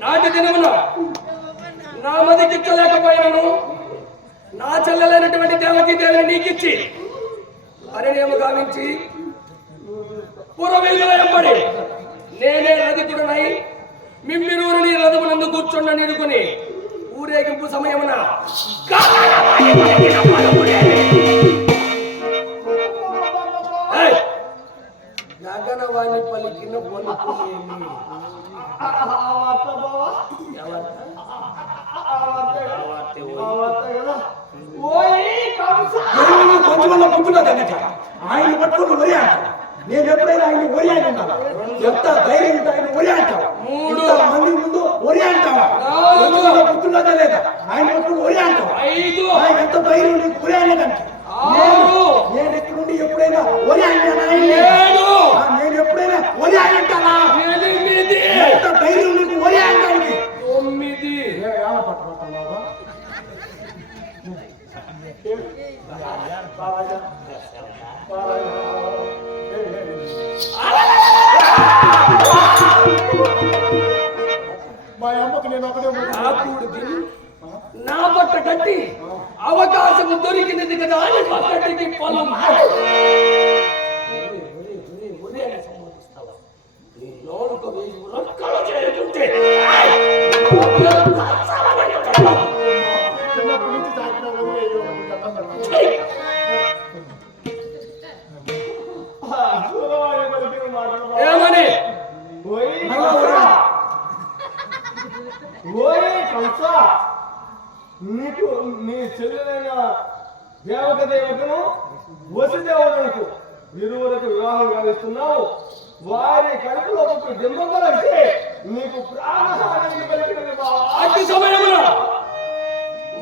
నాటి దినమున నా మది చిక్కలేకపోయినను నా చెల్లెలైనటువంటి దేవకి దేవిని నీకిచ్చి పరిణయము గావించి పురవీధుల ఎంబడి నేనే రధికుడనై మిమ్మిరూరిని రథమునందు కూర్చుండ నిలుకొని ఊరేగింపు సమయమున గగనవాణి పలికిన పలుకులేమి ఆయన పట్టుకుని ఒరి అంటావు. నేను ఎప్పుడైనా ఆయన ఒరి అని ఉంటాను. ఎంత ధైర్యం ఉంటే ఆయన ఒరి అంటావు. మంది ముందు ఒరి అంటావా? పుట్టున్నదా లేదా? ఆయన పట్టుకుని ఒరి అంటావు. ఆయన ఎంత ధైర్యం నీకు ఒరి అనేదంటే నేను ఎక్కడుండి ఎప్పుడైనా ఒరి అంటానా? నేను ఎప్పుడైనా ఒరి అని అంటానా? ఎంత ధైర్యం నీకు ఒరి అంటానికి? 9 నా పట్ట కట్టి అవకాశం దొరికినది కదా అని పక్కటికి పొలం ఏమని నీకు నీ చెల్లెలైన దేవక దేవతను వసుదేవులకు ఇరువురకు వివాహం గావిస్తున్నావు. వారి కడుపులో ఒక దింపగలిగితే నీకు ప్రాణహాని కలిగినది. అతి సమయంలో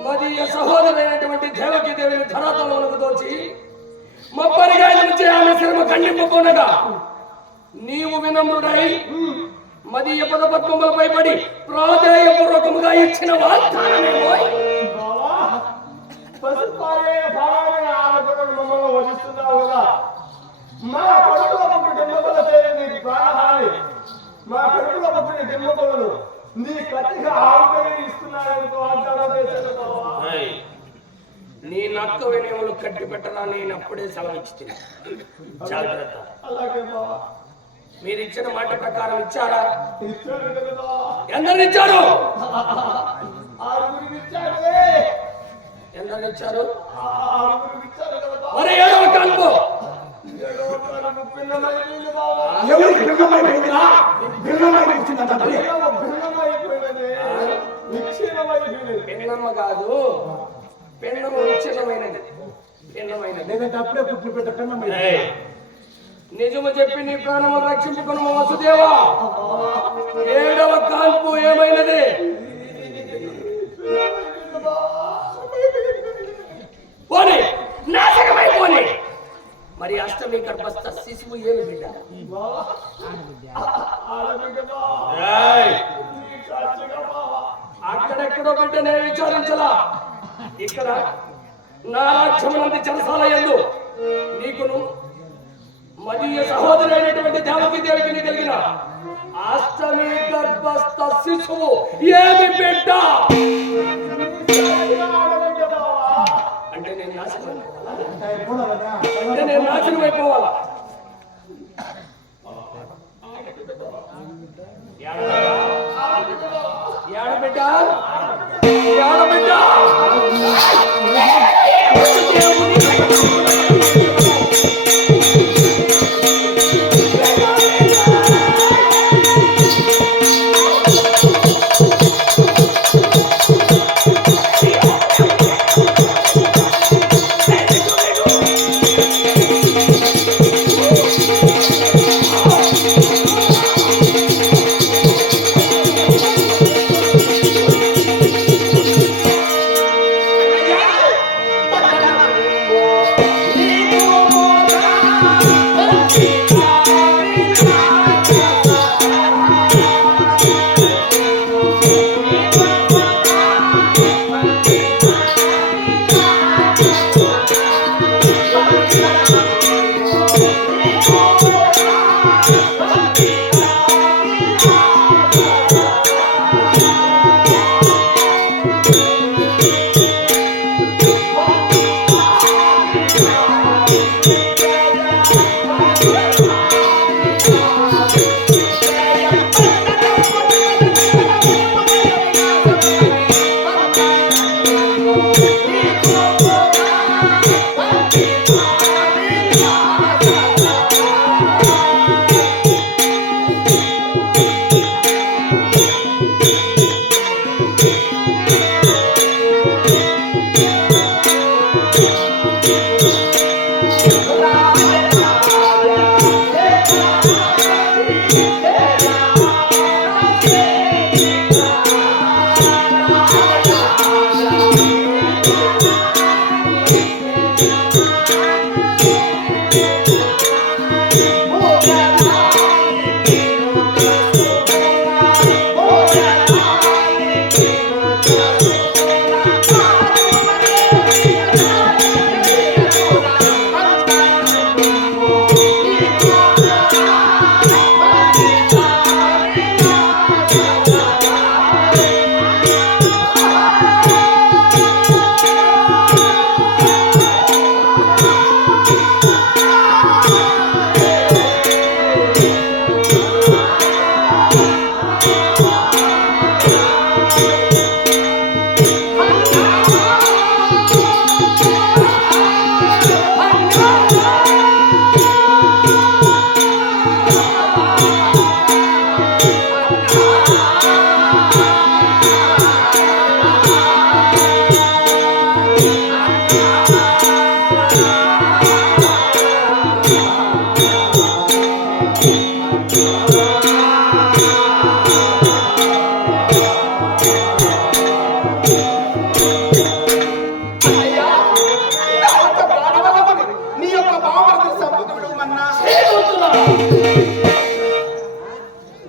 మదీయ సహోదరైనటువంటి దేవకి దేవిని ధరాతలమునకు దోచి మబ్బరిగా నుంచి ఆమె శ్రమ ఖండింపబోనగా నీవు వినమ్రుడై మదీయ పదపద్మములపై పడి ప్రాధేయపూర్వకముగా ఇచ్చిన వాగ్దానమేమో మమ్మల్ని వధిస్తున్నావు కదా. మా కడుపులో పుట్టిన దిమ్మకుల నీ ప్రాణహాని, మా కడుపులో పుట్టిన దిమ్మకులను నీ కత్తిగా ఆవిస్తున్నారని వాగ్దానం చేశాను. నీ నక్క వినయములు కట్టి పెట్టరా నేను అప్పుడే సెలవిచ్చింది. జాగ్రత్త. అలాగే బావా. మీరు ఇచ్చిన మాట ప్రకారం ఇచ్చారా? ఎందరు ఇచ్చారు? ఎందరు ఇచ్చారు? మరి 7వ కాన్పు భిన్నమ్మ కాదు, పెన్నము విచ్ఛిన్నమైనది. లేదంటే అప్పుడే పుట్టిన పెట్ట పెన్నమైనది. నిజము చెప్పి నీ ప్రాణము రక్షించుకున్న వసుదేవా, 7వ కాన్పు ఏమైనది? పోనీ నాశనమైపోని. మరి అష్టమి గర్భస్థ శిశువు ఏమి బిడ్డ? అక్కడెక్కడో బిడ్డ నేను విచారించలా. ఇక్కడ నా రాజ్యమునంది చెరసాల యందు నీకును మదీయ సహోదరైనటువంటి దేవకి దేవికి కలిగిన అష్టమి గర్భస్థ శిశువు ఏమి బిడ్డ? అంటే నేను నాశనం అయిపోవాలా? ఏడబిడ్డ ఏడబిడ్డ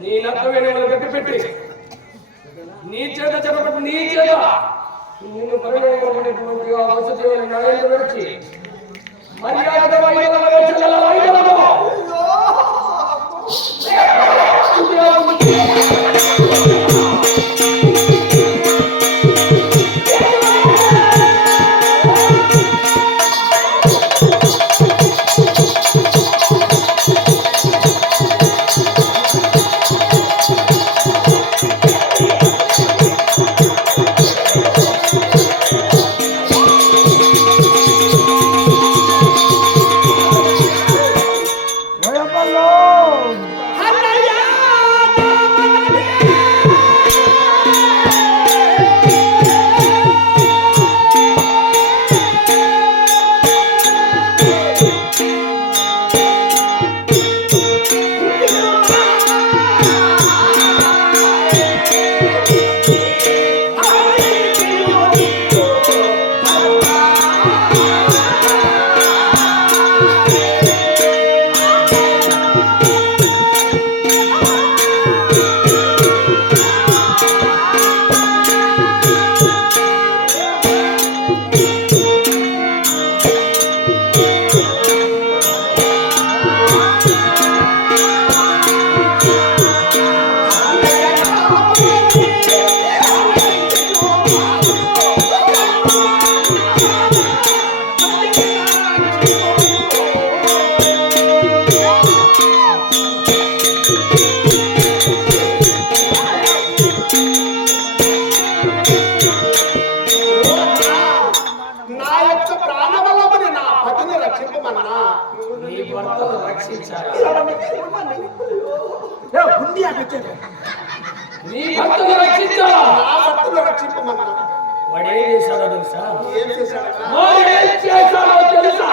నీ నక్క వెనుకలు కట్టిపెట్టి నీ చేత చెరపట్టి నీ చేత నిన్ను పరిణామమైనటువంటి ఆ వసతిని నాయకుడు వచ్చి మర్యాద వైద్యులలో చెల్లెల వైద్యులలో నీ భర్తను రక్షించాలి. నీ భర్తను రక్షించాలా? వాడు ఏం చేశాడో తెలుసా? వాడు ఏం చేశాడో తెలుసా?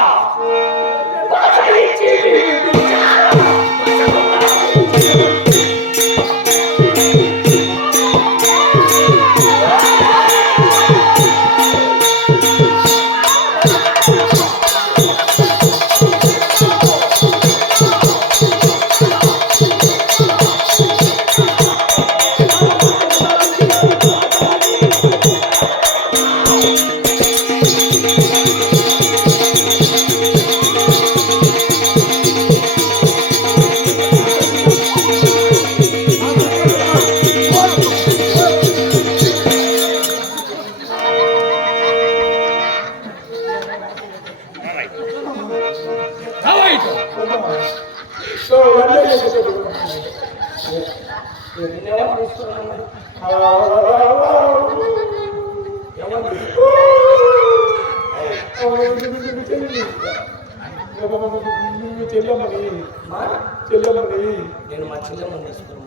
చెల్లెమ్మని నేను మా చెల్లెమ్మని తీసుకున్నాను.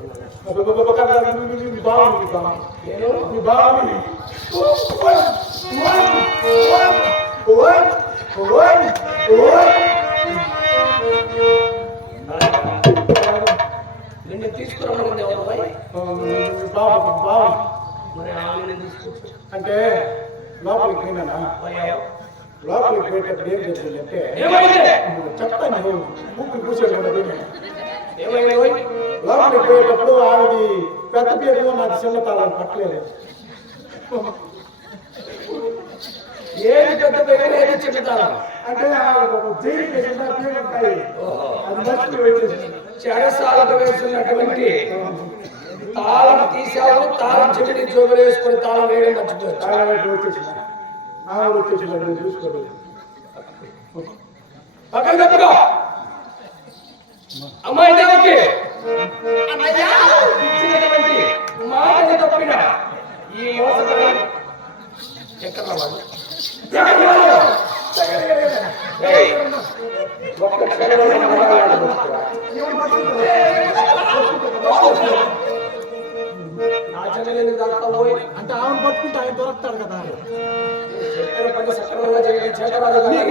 బాగుంది నేను మీ బాగుంది నిన్ను తీసుకురమ్మని ఎవరు బాబు మరి ఆమె తీసుకొచ్చు అంటే లోపలికి పోయినా లోపలికి పోయేటప్పుడు ఏం జరిగిందంటే ఏమైంది? చెప్తాను ఊపిరి కూర్చోలేదు ఏమైంది? లోపలికి పోయేటప్పుడు ఆవిడ పెద్ద పేరు నాకు చిన్న తాళం పట్టలేదు. ఏది పెద్ద పేరు ఏది చిన్నతారా? అంటే జైలు పేరు ఉంటాయి అది మర్చిపోయి వచ్చేసి చెరసాలకు వేస్తున్నటువంటి తాళం తీసావు, తాళం చెవిటి జోబులు వేసుకొని తాళం వేయడం మర్చిపోవచ్చు. తాళం వచ్చేసి ఆవిడ వచ్చేసి నేను చూసుకోలేదు. పక్కన తప్పుగా అమ్మాయి దేవకి ఇచ్చినటువంటి మాటలు తప్పిన ఈ మోసగాడు ఎక్కడ రావాలి? ఒక్క క్షణంలో మాట్లాడబోతున్నా. నా చెల్లెలు దొరకబోయి అంటే ఆవిడ పట్టుకుంటే ఆయన దొరుకుతాడు కదా. చెప్పిన పని సక్రమంగా చేయడం చేతరాదు కానీ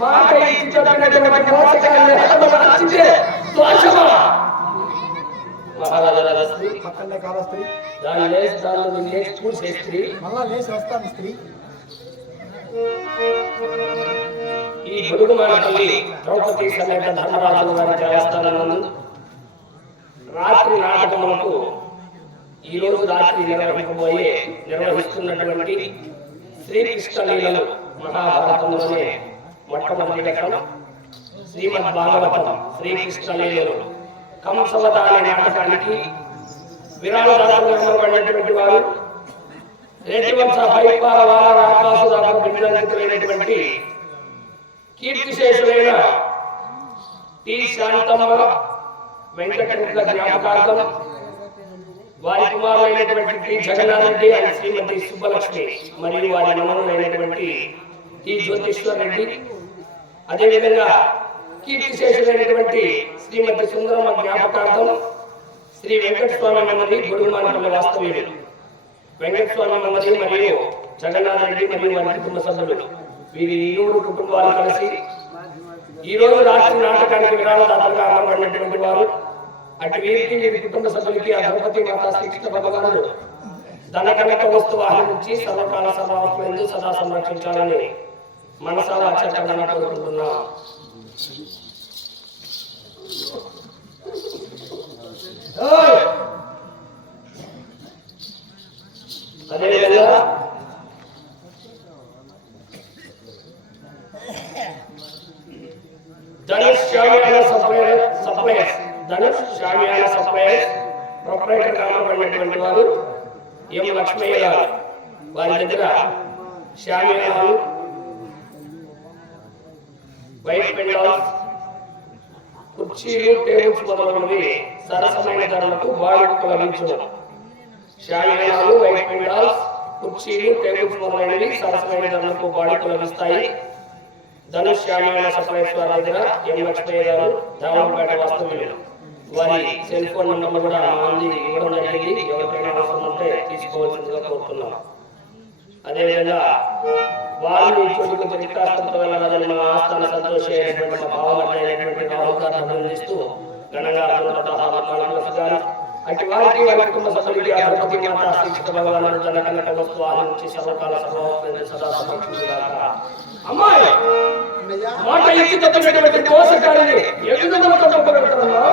మాట ఇచ్చి చెప్పినటువంటి మోసగాన్ని హతమార్చితే దోషమా? మహారాజా స్త్రీ పక్కనే కాల స్త్రీ దాన్ని లేచి దానిలో లేచి చూసే స్త్రీ మళ్ళా లేచి వస్తాను స్త్రీ. ఈ బడుగుమాన తల్లి ద్రౌపది సమేత ధర్మరాజు వారి దేవస్థానం రాత్రి నాటకములకు ఈ రోజు రాత్రి నిర్వహిస్తున్నటువంటి శ్రీకృష్ణ లీలలు మహాభారతంలోనే మొట్టమొదటి ఘట్టం శ్రీమద్ భాగవతం శ్రీకృష్ణ లీలలు కంసవత అనే నాటకానికి విరాళదాతమైనటువంటి వారు రేటివంశ హైపాల వార ఆకాశదాత బిడ్డలైనటువంటి కీర్తిశేషులైన టి శాంతమ్మ వెంకటరెడ్డి జ్ఞాపకార్థం వారి కుమారులైనటువంటి టి జగన్నాథ్ రెడ్డి అండ్ శ్రీమతి సుబ్బలక్ష్మి మరియు వారి మనవరులైనటువంటి టి జ్యోతిశ్వర్ రెడ్డి, అదేవిధంగా కీర్తిశేషులైనటువంటి శ్రీమతి సుందరమ్మ జ్ఞాపకార్థం శ్రీ వెంకటస్వామి మంది బొడుగుమానపల్లి వాస్తవ్యులు వెంకటస్వామి మంది మరియు జగన్నాథ్ రెడ్డి మరియు వారి కుటుంబ సభ్యులు వీరి ఇరువురు కుటుంబాలు కలిసి ఈ రోజు రాత్రి నాటకానికి విరాళదాతలుగా అమర్పడినటువంటి వారు అటు వీరికి వీరి కుటుంబ సభ్యులకి ఆ ద్రౌపది మాత శ్రీకృష్ణ భగవానుడు ధన కనక వస్తువాహన నుంచి సర్వకాల సర్వాత్మందు సదా సంరక్షించాలని మనసా వాచకరణ కోరుకుంటున్నా. అదేవిధంగా ధనుష్ షామియానా సప్లయర్స్ ధనుష్ షామియానా సప్లయర్స్ ప్రొపరేటర్ కామబడినటువంటి వారు ఎం లక్ష్మయ్య గారు వారి దగ్గర షామియానాలు, వైట్ పెండాల్స్, కుర్చీలు, టేబుల్స్ మొదలైనవి సరసమైన ధరలకు బాడుగకు లభించును. షామియానాలు, వైట్ పెండాల్స్, కుర్చీలు, టేబుల్స్ మొదలైనవి సరసమైన ధరలకు బాడుగకు లభిస్తాయి. ధనుష్ శ్యామల సప్లైస్ వారి దగ్గర ఎం లక్ష్మయ్య గారు దావణపేట వాస్తవ్యులు. వారి సెల్ ఫోన్ నెంబర్లు కూడా మంది ఇవ్వడం జరిగింది. ఎవరికైనా అవసరం ఉంటే తీసుకోవాల్సిందిగా కోరుతున్నాం. అదేవిధంగా వారిని చోటుకు చరిత్రాస్పదత వెళ్ళాలని మా ఆస్థాన సంతోషి అయినటువంటి మా భావమర్ది అయినటువంటి రాహుల్ గారిని అభినందిస్తూ ఘనంగా గారు అటు వారికి వారి కుటుంబ సభ్యులకి ఆ గణపతి మాత శ్రీకృష్ణ భగవాను జనకనక వస్తు ఆలోచించి సర్వకాల సర్వోపరి సదా సమక్షులుగాక. అమ్మాయి మాట ఇచ్చి తప్పినటువంటి దోషకారిని ఎదుగుదల తప్పగలుగుతారమ్మా.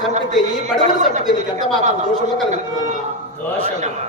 చంపితే ఈ బడుగును చంపితే నీకు ఎంత మాత్రం దోషము కలుగుతుందన్నా? దోషమా?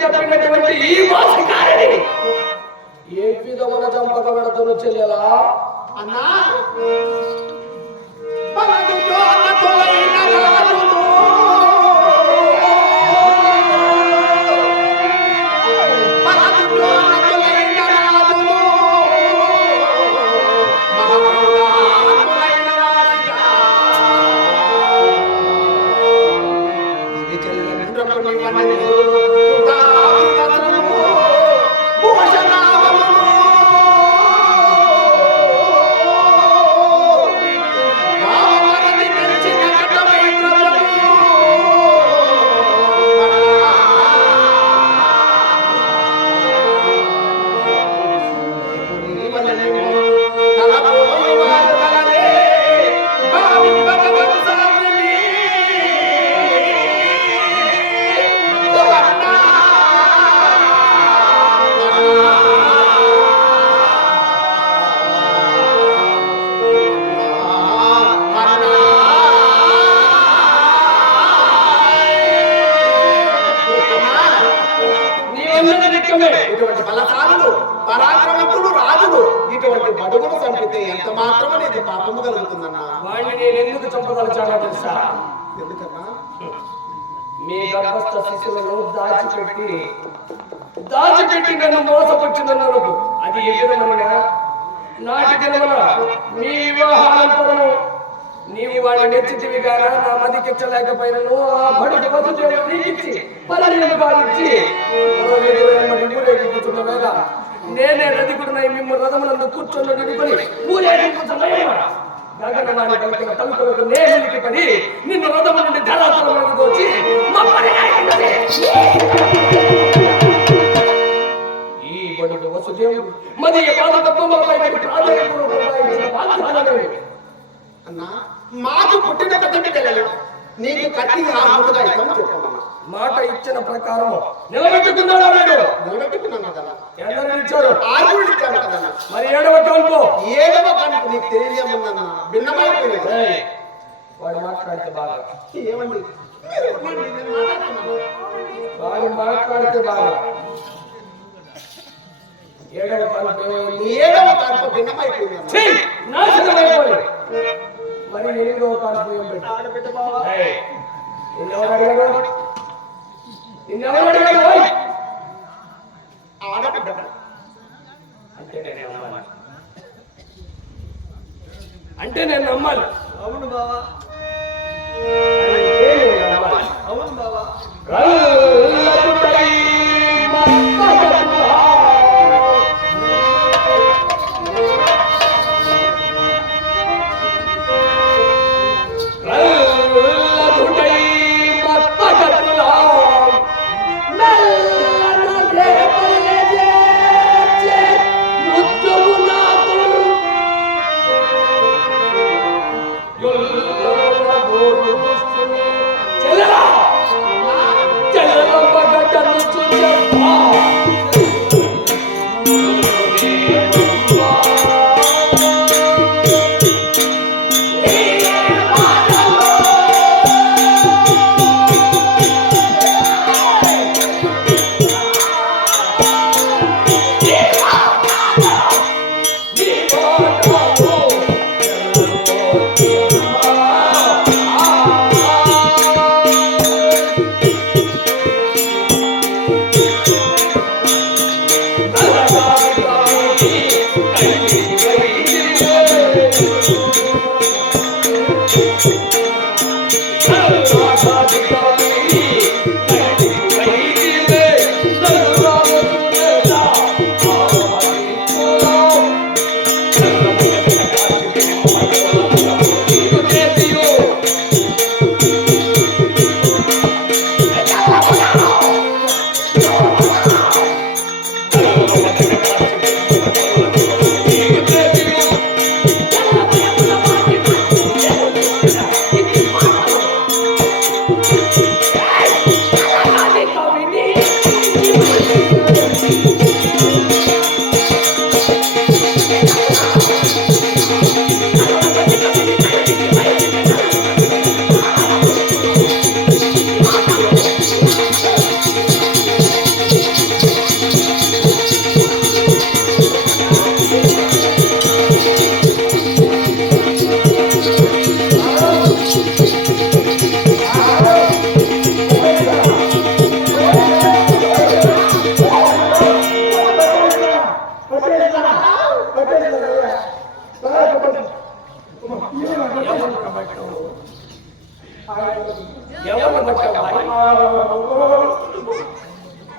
చెప్పినటువంటి ఈ మోసకారిని ఏ విధమున చంపక పెడతాను చెల్లెలా అన్నా ఇటువంటి బలశాలులు పరాక్రమవంతులు రాజులు ఇటువంటి బడుగును చంపితే ఎంత మాత్రము నీకు పాపము కలుగుతుందన్నా. వాడిని నేను ఎందుకు చంపదలిచానో తెలుసా? ఎందుకన్నా? మీ గర్భస్థ శిశువులను దాచిపెట్టి నన్ను మోసపుచ్చినందుకు అది ఎదురమనినా నాటి దినమున మీ వివాహానంతరము నీవు వాడిని నెచ్చితివి గాన నా మదికెచ్చలేకపోయినను ఆ బడుగు వసుదేవుడు నీకిచ్చి పలనీయము గావించి ఊరేగింపుతున్న వేళ నేనే రధికుడునై మిమ్ము రథమునందు కూర్చొని నిలుకొని ఊరేగింపుతున్న గగనవాణి పలికిన తలుపులకు నేలికి పడి నిన్ను రథము నుండి ధరాతలములకు దోచి ఈ బడుగు వసుదేవుడు మది బాధ తత్వములపై అన్నా మాకు పుట్టిన పెద్ద తెలియదు నీకు కత్తి ఆముడుగా ఇస్తామని చెప్పామన్నా. మాట ఇచ్చిన ప్రకారం నిలబెట్టుకున్నాడు. నిలబెట్టుకున్నాను కదా. ఎందరు ఇచ్చారు? 6 ఇచ్చాను కదన్నా. మరి 7వ కాన్పు 7వ కాన్పు నీకు తెలియజేయమన్నా. భిన్నమైపోయింది. వాడు మాట్లాడితే బాగా ఏమండి వాడు మాట్లాడితే బాగా 7వ కాన్పు ఏమైంది? 7వ కాన్పు భిన్నమైపోయింది. నాశనమైపోయింది. మరి 8వ కాన్పు ఏం పెట్టు? నిన్నెవరు అడిగారు? ఆడబిడ్డ అంటే నేను నమ్మాలి. అవును బావా, అవును బావా.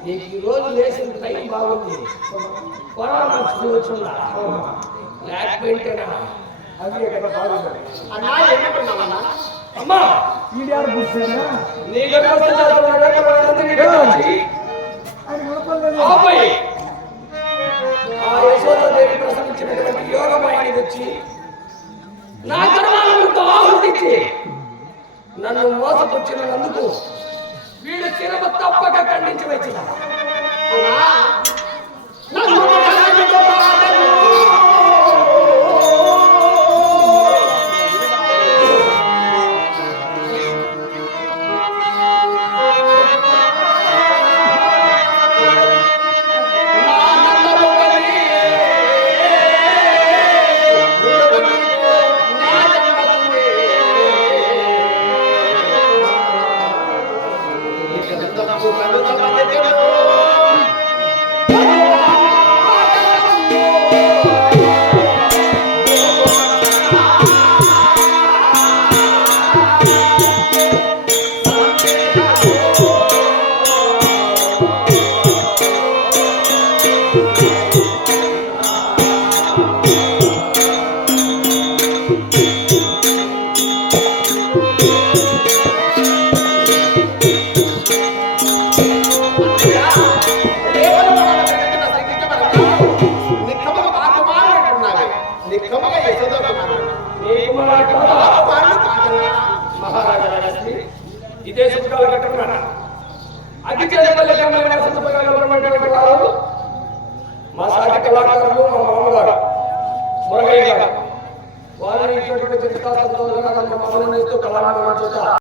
నీకు ఈ రోజు లేచిన టైం బాగుంది. మంచి వచ్చిందా లేకపోయింటేనా అది అన్నా ఏమంటున్నావన్నా? అమ్మా ఈడియాడు కూర్చోనా నీ ఆపై ఆ యశోదాదేవి ప్రసవించినటువంటి యోగమాయని వచ్చి నా గర్వాలతో ఆహుతిచ్చి నన్ను మోసపుచ్చినందుకు వీడు చిరమ తప్పక ఖండించి వచ్చిన పుస్తకాలు కట్టుకున్నాను. అగ్గిచేపల్లి గ్రామంలో ఉన్నటువంటి వారు మా సాటి కళాకారులు, మా మామగారు మురగయ్య గారు. వారిని ఇటువంటి కళాకారులు